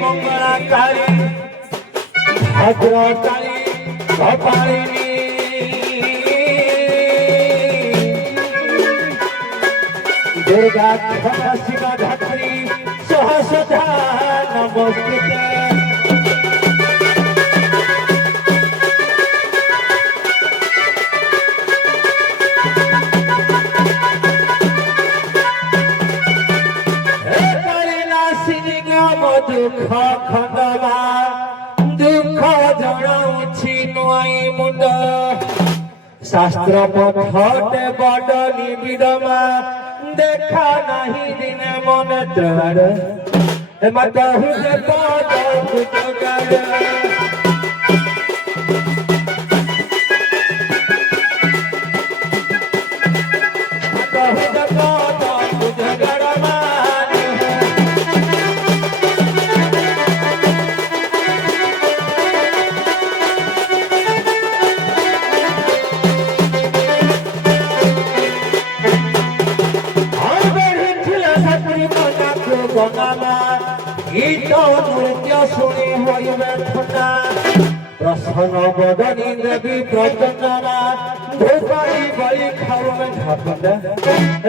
मंगलाकारी भद्रकाली कपालिनी दुर्गा क्षमा शिवा धात्री सहस्रधा नमस्ते दुख खंडवा दुख जनाऊछि नुआई मुंड शास्त्र पठटे बड़ निबिड़मा देखा नहीं दिन मन द्वार मत हुए पद कुजगार गीत नृत्य शुणी होइबे ठंडा प्रसन्न बदनी देवी प्रचंडना धूपाई बलि खावे झपंडा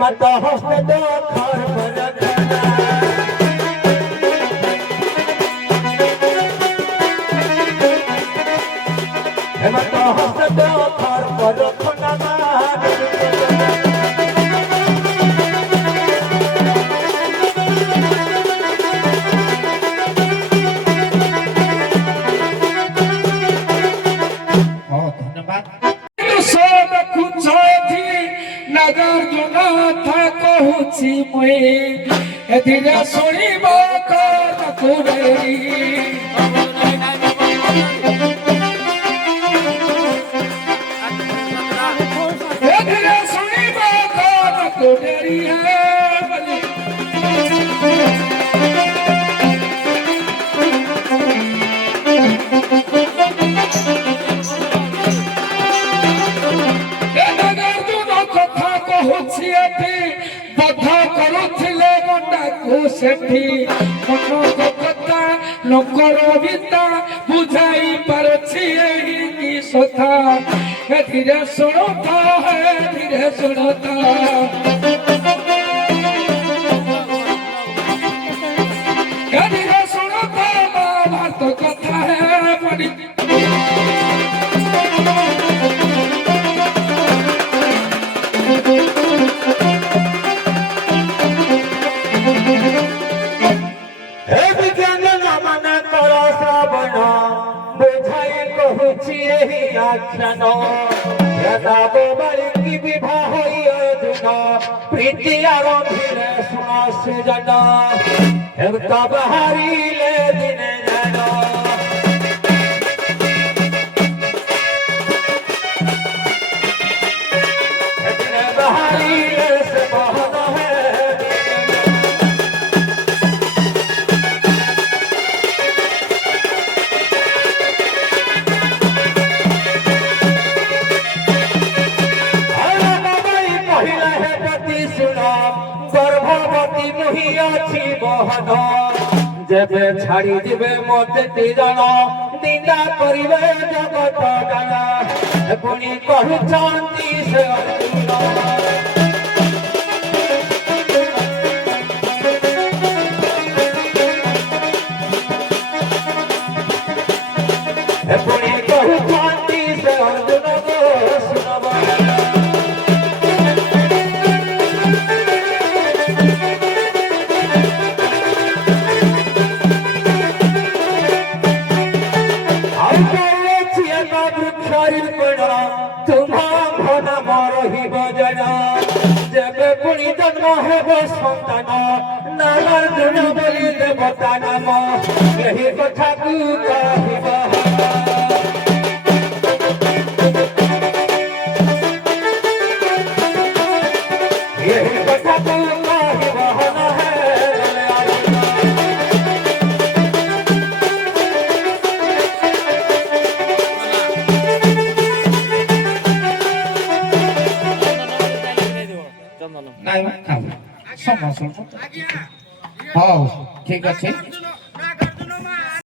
माता हस्त दो खर पर खंडा माता हस्त दो खर पर खंडा धीरे शुणव कुबेरी धीरे शुणव कुबेरी सेठी मनो कथा लोकर बिता बुझाई परछि एही की सथा धीरे सुनता है धीरे सुनता धीरे सुनता भारत कथा है बड़ी आख्यान की विवाह प्रीति आरंभिले सुन से जन तब हारिले दिने जन बहारिले से बहन है गर्भवती मुही अच्छी बहन जेबे छाड़ी दिबे मते जन निंदा करिवे जगत गाना पुणी कहउछंती से अर्जुन पुणी कहउछंती से अर्जुन सुनबा पुणी जन्म हेब सन्तान नारायण बोली देवता नाम यही कथा को कहब यही कथा को कहब ନାଇଁ ଖାଉ ସମସ୍ତ ହଉ ଠିକ ଅଛି।